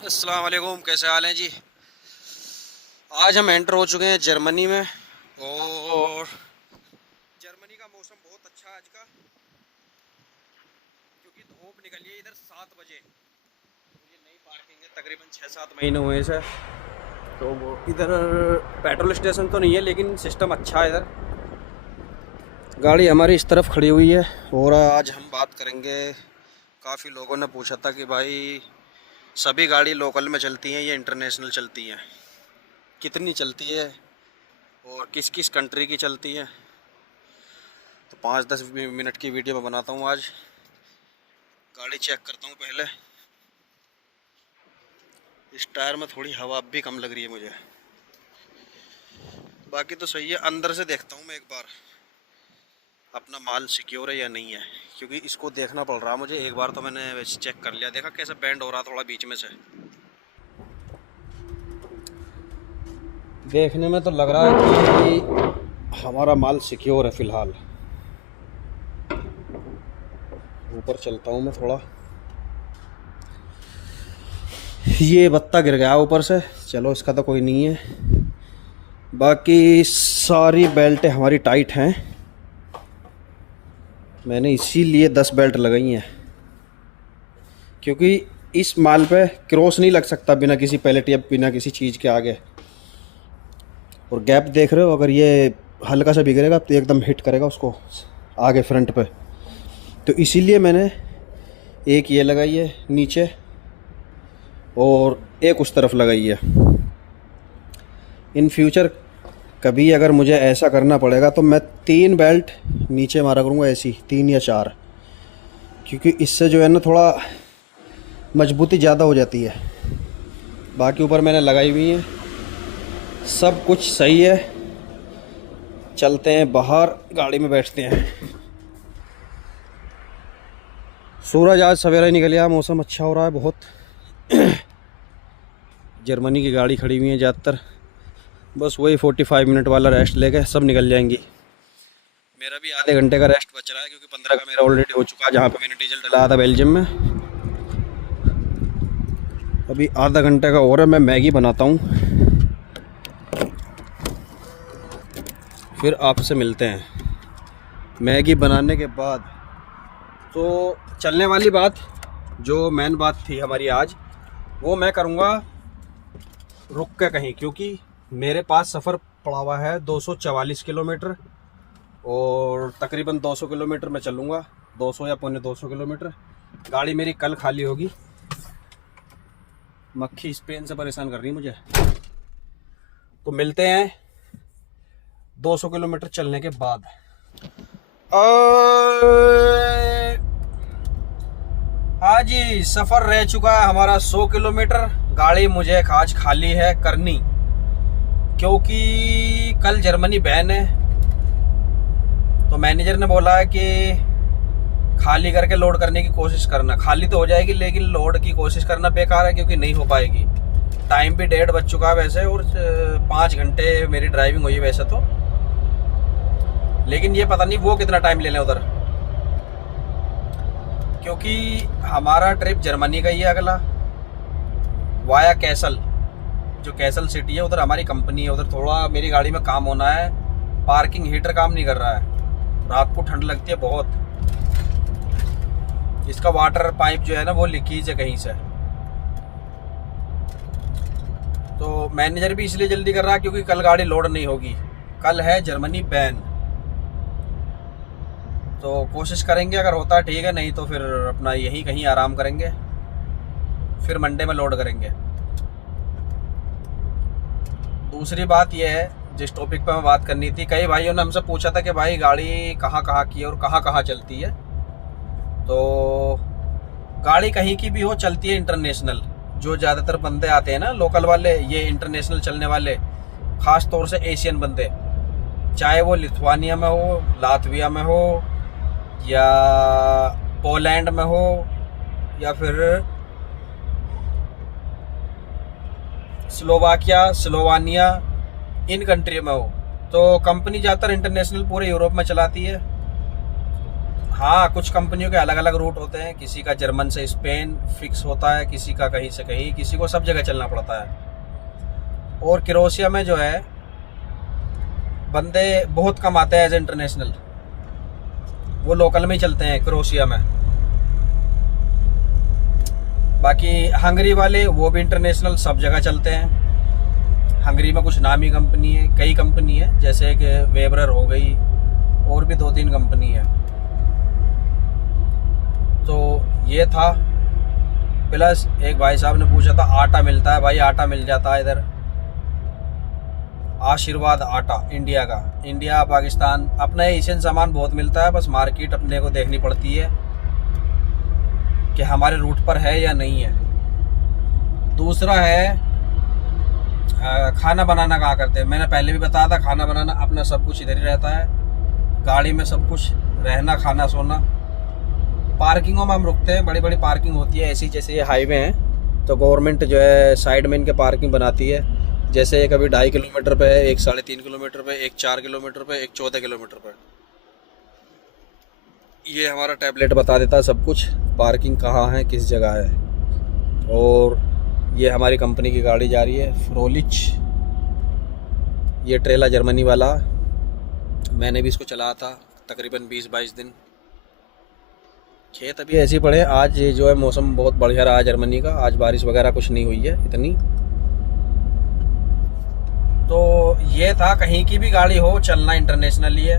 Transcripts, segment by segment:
अस्सलाम वालेकुम, कैसे हाल हैं जी। आज हम एंटर हो चुके हैं जर्मनी में और जर्मनी का मौसम बहुत अच्छा है आज का, क्योंकि धूप निकली है इधर 7 बजे। ये नई पार्किंग है, तकरीबन 6-7 महीने हुए इसे। तो वो इधर पेट्रोल स्टेशन तो नहीं है, लेकिन सिस्टम अच्छा है इधर। गाड़ी हमारी इस तरफ खड़ी हुई है और आज हम बात करेंगे। काफ़ी लोगों ने पूछा था कि भाई सभी गाड़ी लोकल में चलती हैं या इंटरनेशनल चलती हैं, कितनी चलती है और किस किस कंट्री की चलती है। तो 5-10 मिनट की वीडियो में बनाता हूँ आज। गाड़ी चेक करता हूँ पहले। इस टायर में थोड़ी हवा अब भी कम लग रही है मुझे, बाकी तो सही है। अंदर से देखता हूँ मैं एक बार अपना माल सिक्योर है या नहीं है, क्योंकि इसको देखना पड़ रहा मुझे। एक बार तो मैंने वैसे चेक कर लिया, देखा कैसे बैंड हो रहा थोड़ा बीच में से। देखने में तो लग रहा है कि हमारा माल सिक्योर है फ़िलहाल। ऊपर चलता हूँ मैं थोड़ा। ये बत्ता गिर गया ऊपर से, चलो इसका तो कोई नहीं है। बाकी सारी बेल्टें हमारी टाइट हैं, मैंने इसीलिए 10 बेल्ट लगाई हैं, क्योंकि इस माल पे क्रॉस नहीं लग सकता बिना किसी पैलेट या बिना किसी चीज़ के आगे। और गैप देख रहे हो, अगर ये हल्का सा बिगड़ेगा तो एकदम हिट करेगा उसको आगे फ्रंट पे। तो इसीलिए मैंने एक ये लगाई है नीचे और एक उस तरफ लगाई है। इन फ्यूचर कभी अगर मुझे ऐसा करना पड़ेगा तो मैं 3 बेल्ट नीचे मारा करूँगा, ऐसी 3 या 4, क्योंकि इससे जो है ना थोड़ा मजबूती ज़्यादा हो जाती है। बाकी ऊपर मैंने लगाई हुई है, सब कुछ सही है। चलते हैं बाहर, गाड़ी में बैठते हैं। सूरज आज सवेरा ही निकल गया, मौसम अच्छा हो रहा है बहुत। जर्मनी की गाड़ी खड़ी हुई है ज़्यादातर, बस वही 45 मिनट वाला रेस्ट लेके सब निकल जाएंगी। मेरा भी आधे घंटे का रेस्ट बच रहा है, क्योंकि 15 का मेरा ऑलरेडी हो चुका है जहाँ पे मैंने डीजल डलाया था बेल्जियम में। अभी आधा घंटे का और है। मैं मैगी बनाता हूँ, फिर आपसे मिलते हैं। मैगी बनाने के बाद तो चलने वाली बात, जो मेन बात थी हमारी आज, वो मैं करूँगा रुक के कहीं, क्योंकि मेरे पास सफ़र पड़ा हुआ है 244 किलोमीटर और तकरीबन 200 किलोमीटर मैं चलूँगा, 200 या पौने 200 किलोमीटर। गाड़ी मेरी कल खाली होगी। मक्खी स्पेन से परेशान कर रही है मुझे। तो मिलते हैं 200 किलोमीटर चलने के बाद। हाँ जी, सफ़र रह चुका है हमारा 100 किलोमीटर। गाड़ी मुझे आज खाली है करनी, क्योंकि कल जर्मनी बैन है। तो मैनेजर ने बोला है कि खाली करके लोड करने की कोशिश करना। खाली तो हो जाएगी, लेकिन लोड की कोशिश करना बेकार है, क्योंकि नहीं हो पाएगी। टाइम भी 1:30 बज चुका है वैसे, और 5 घंटे मेरी ड्राइविंग हुई है वैसे तो। लेकिन ये पता नहीं वो कितना टाइम ले लें उधर, क्योंकि हमारा ट्रिप जर्मनी का ही है अगला, वाया कैसल। जो कैसल सिटी है उधर हमारी कंपनी है, उधर थोड़ा मेरी गाड़ी में काम होना है। पार्किंग हीटर काम नहीं कर रहा है, रात को ठंड लगती है बहुत। इसका वाटर पाइप जो है ना वो लीकेज है कहीं से। तो मैनेजर भी इसलिए जल्दी कर रहा है क्योंकि कल गाड़ी लोड नहीं होगी। कल है जर्मनी बैन। तो कोशिश करेंगे, अगर होता है ठीक है, नहीं तो फिर अपना यहीं कहीं आराम करेंगे, फिर मंडे में लोड करेंगे। दूसरी बात यह है, जिस टॉपिक पर मैं बात करनी थी, कई भाइयों ने हमसे पूछा था कि भाई गाड़ी कहाँ कहाँ की है और कहाँ कहाँ चलती है। तो गाड़ी कहीं की भी हो, चलती है इंटरनेशनल। जो ज़्यादातर बंदे आते हैं ना लोकल वाले, ये इंटरनेशनल चलने वाले, ख़ास तौर से एशियन बंदे, चाहे वो लिथुआनिया में हो, लातविया में हो, या पोलैंड में हो, या फिर स्लोवाकिया, स्लोवानिया, इन कंट्री में हो। तो कंपनी ज़्यादातर इंटरनेशनल पूरे यूरोप में चलाती है। हाँ, कुछ कंपनियों के अलग अलग रूट होते हैं, किसी का जर्मन से स्पेन फिक्स होता है, किसी का कहीं से कहीं, किसी को सब जगह चलना पड़ता है। और क्रोएशिया में जो है बंदे बहुत कम आते हैं एज इंटरनेशनल, वो लोकल में ही चलते हैं क्रोएशिया में। बाकी हंगरी वाले वो भी इंटरनेशनल सब जगह चलते हैं। हंगरी में कुछ नामी कंपनी है, कई कंपनी है, जैसे कि वेबरर हो गई, और भी 2-3 कंपनी है। तो ये था। प्लस एक भाई साहब ने पूछा था आटा मिलता है, भाई आटा मिल जाता है इधर। आशीर्वाद आटा इंडिया का, इंडिया पाकिस्तान अपना एशियन सामान बहुत मिलता है, बस मार्केट अपने को देखनी पड़ती है कि हमारे रूट पर है या नहीं है। दूसरा है खाना बनाना कहाँ करते हैं। मैंने पहले भी बताया था, खाना बनाना अपना सब कुछ इधर ही रहता है, गाड़ी में सब कुछ, रहना खाना सोना। पार्किंगों में हम रुकते हैं, बड़ी बड़ी पार्किंग होती है ऐसी, जैसे ये हाईवे हैं तो गवर्नमेंट जो है साइड में इनके पार्किंग बनाती है। जैसे एक अभी 2.5 किलोमीटर पे है, एक 3.5 किलोमीटर पे, एक 4 किलोमीटर पे, एक 14 किलोमीटर पे। ये हमारा टैबलेट बता देता है सब कुछ, पार्किंग कहाँ है, किस जगह है। और ये हमारी कंपनी की गाड़ी जा रही है फ्रोलिच, ये ट्रेला जर्मनी वाला। मैंने भी इसको चलाया था तकरीबन 20-22 दिन। खेत अभी ऐसे ही पड़े। आज जो है मौसम बहुत बढ़िया रहा जर्मनी का, आज बारिश वगैरह कुछ नहीं हुई है इतनी। तो ये था, कहीं की भी गाड़ी हो चलना इंटरनेशनली है।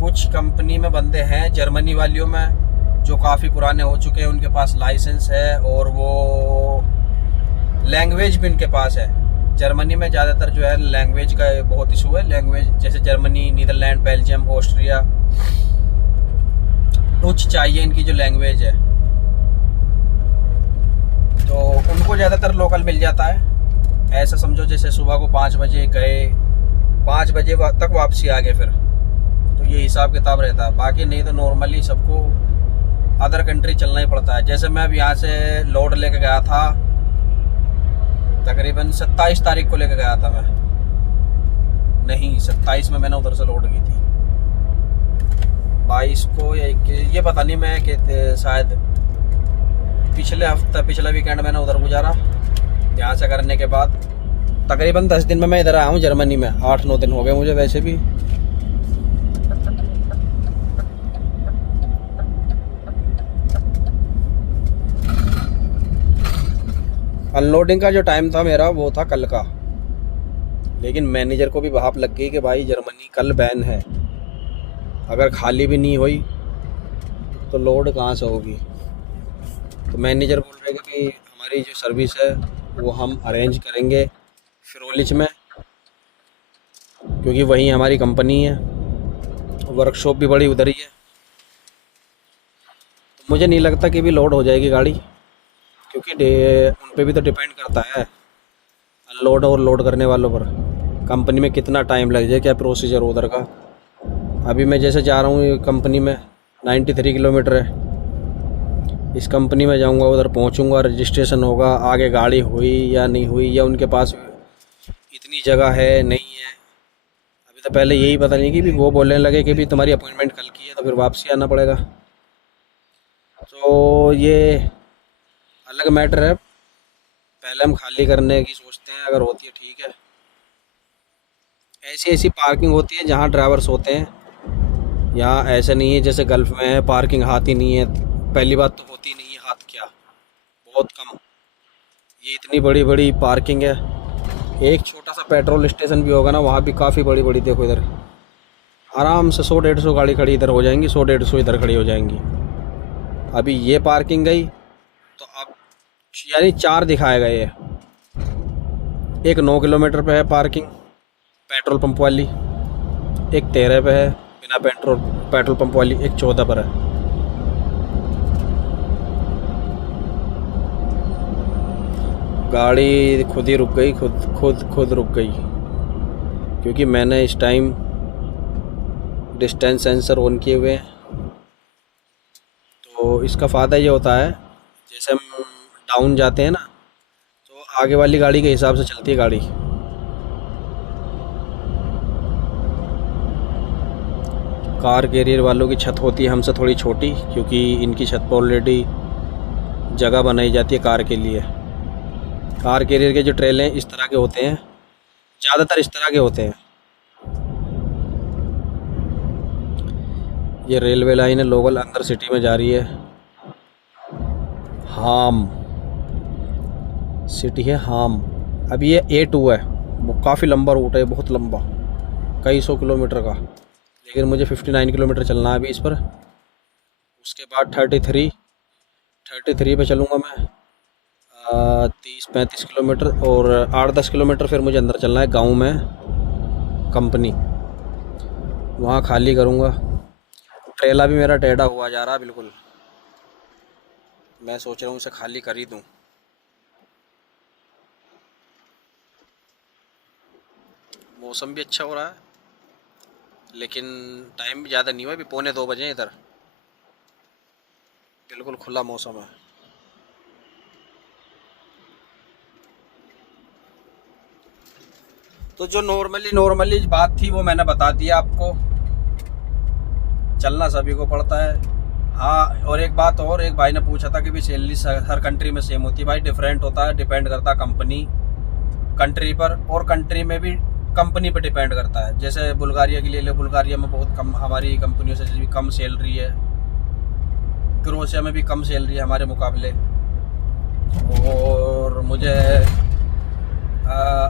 कुछ कंपनी में बंदे हैं जर्मनी वालियों में जो काफ़ी पुराने हो चुके हैं, उनके पास लाइसेंस है और वो लैंग्वेज भी उनके पास है। जर्मनी में ज़्यादातर जो है लैंग्वेज का बहुत इशू है। लैंग्वेज जैसे जर्मनी, नीदरलैंड, बेल्जियम, ऑस्ट्रिया, कुछ चाहिए इनकी जो लैंग्वेज है, तो उनको ज़्यादातर लोकल मिल जाता है। ऐसा समझो जैसे सुबह को 5 बजे गए, 5 बजे तक वापसी आ गए फिर, तो ये हिसाब किताब रहता है। बाकी नहीं तो नॉर्मली सबको अदर कंट्री चलना ही पड़ता है। जैसे मैं अब यहाँ से लोड लेके गया था, तकरीबन 27 तारीख को लेके गया था मैं, नहीं 27 में मैंने उधर से लोड की थी। 22 को या ये पता नहीं, मैं कि शायद पिछले हफ्ता, पिछला वीकेंड मैंने उधर गुजारा। यहाँ से करने के बाद तकरीबन 10 दिन में मैं इधर आया हूँ जर्मनी में। 8-9 दिन हो गए मुझे वैसे भी। अनलोडिंग का जो टाइम था मेरा वो था कल का, लेकिन मैनेजर को भी भाप लग गई कि भाई जर्मनी कल बैन है, अगर खाली भी नहीं हुई तो लोड कहाँ से होगी। तो मैनेजर बोल रहे कि हमारी जो सर्विस है वो हम अरेंज करेंगे फ्रोलिच में, क्योंकि वहीं हमारी कंपनी है, वर्कशॉप भी बड़ी उधर ही है। तो मुझे नहीं लगता कि भी लोड हो जाएगी गाड़ी, क्योंकि उन पे भी तो डिपेंड करता है अनलोड और लोड करने वालों पर, कंपनी में कितना टाइम लग जाए, क्या प्रोसीजर उधर का। अभी मैं जैसे जा रहा हूँ कंपनी में, 93 किलोमीटर है, इस कंपनी में जाऊँगा, उधर पहुँचूँगा, रजिस्ट्रेशन होगा, आगे गाड़ी हुई या नहीं हुई, या उनके पास इतनी जगह है नहीं है। अभी तो पहले यही पता नहीं कि भी वो बोलने लगे कि भी तुम्हारी अपॉइंटमेंट कल की है तो फिर वापसी आना पड़ेगा। तो ये अलग मैटर है। पहले हम खाली करने की सोचते हैं, अगर होती है ठीक है। ऐसी ऐसी पार्किंग होती है जहाँ ड्राइवर्स होते हैं, यहाँ ऐसे नहीं है जैसे गल्फ़ में है पार्किंग हाथ ही नहीं है। पहली बात तो होती नहीं है हाथ, क्या बहुत कम। ये इतनी बड़ी बड़ी पार्किंग है, एक छोटा सा पेट्रोल स्टेशन भी होगा ना, वहाँ भी काफ़ी बड़ी बड़ी। देखो इधर आराम से 100-150 गाड़ी खड़ी इधर हो जाएंगी, 100-150 इधर खड़ी हो जाएंगी। अभी ये पार्किंग गई तो अब यानी 4 दिखाएगा ये। एक 9 किलोमीटर पे है पार्किंग पेट्रोल पंप वाली, एक 13 पे है बिना पेट्रोल पंप वाली, एक 14 पर है। गाड़ी खुद ही रुक गई, खुद रुक गई, क्योंकि मैंने इस टाइम डिस्टेंस सेंसर ऑन किए हुए हैं। तो इसका फ़ायदा ये होता है, जैसे हम डाउन जाते हैं ना, तो आगे वाली गाड़ी के हिसाब से चलती है गाड़ी। कार कैरियर वालों की छत होती है हमसे थोड़ी छोटी, क्योंकि इनकी छत पर ऑलरेडी जगह बनाई जाती है कार के लिए। कार कैरियर के जो ट्रेल हैं इस तरह के होते हैं, ज़्यादातर इस तरह के होते हैं। ये रेलवे लाइन है, लोकल अंदर सिटी में जा रही है। हाम सिटी है हाम। अभी ये A2 है, वो काफ़ी लंबा रूट है, बहुत लंबा, कई 100 किलोमीटर का, लेकिन मुझे 59 किलोमीटर चलना है अभी इस पर। उसके बाद 33 पे चलूँगा मैं, 30-35 किलोमीटर, और 8-10 किलोमीटर फिर मुझे अंदर चलना है गांव में कंपनी, वहाँ खाली करूँगा। ट्रेला भी मेरा टेढ़ा हुआ जा रहा बिल्कुल, मैं सोच रहा हूँ उसे खाली कर ही दूँ। मौसम भी अच्छा हो रहा है, लेकिन टाइम भी ज़्यादा नहीं हुआ, अभी 1:45 बजे इधर, बिल्कुल खुला मौसम है। तो जो नॉर्मली बात थी वो मैंने बता दिया आपको, चलना सभी को पड़ता है। हाँ, और एक बात और, एक भाई ने पूछा था कि भी सैलरी हर कंट्री में सेम होती है। भाई डिफरेंट होता है, डिपेंड करता है कंट्री पर, और कंट्री में भी कंपनी पर डिपेंड करता है। जैसे बुल्गारिया के लिए ले, बुल्गारिया में बहुत कम, हमारी कंपनियों से भी कम सैलरी है। क्रोएशिया में भी कम सैलरी है हमारे मुकाबले। और मुझे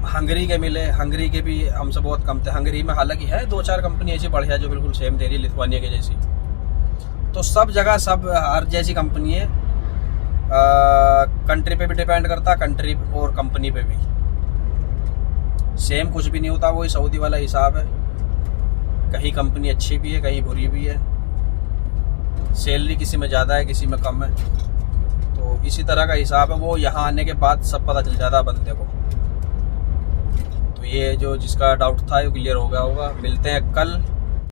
हंगरी के मिले, हंगरी के भी हमसे बहुत कम थे। हंगरी में हालांकि है 2-4 कंपनी ऐसी बढ़िया जो बिल्कुल सेम दे रही है, लिथुआनिया के जैसी। तो सब जगह सब हर जैसी कंपनी है, कंट्री पे भी डिपेंड करता, कंट्री और कंपनी पे भी सेम कुछ भी नहीं होता। वही सऊदी वाला हिसाब है, कहीं कंपनी अच्छी भी है, कहीं बुरी भी है, सैलरी किसी में ज़्यादा है, किसी में कम है। तो इसी तरह का हिसाब है, वो यहाँ आने के बाद सब पता चल जाता है बंदे को। तो ये जो जिसका डाउट था वो क्लियर हो गया होगा। मिलते हैं कल।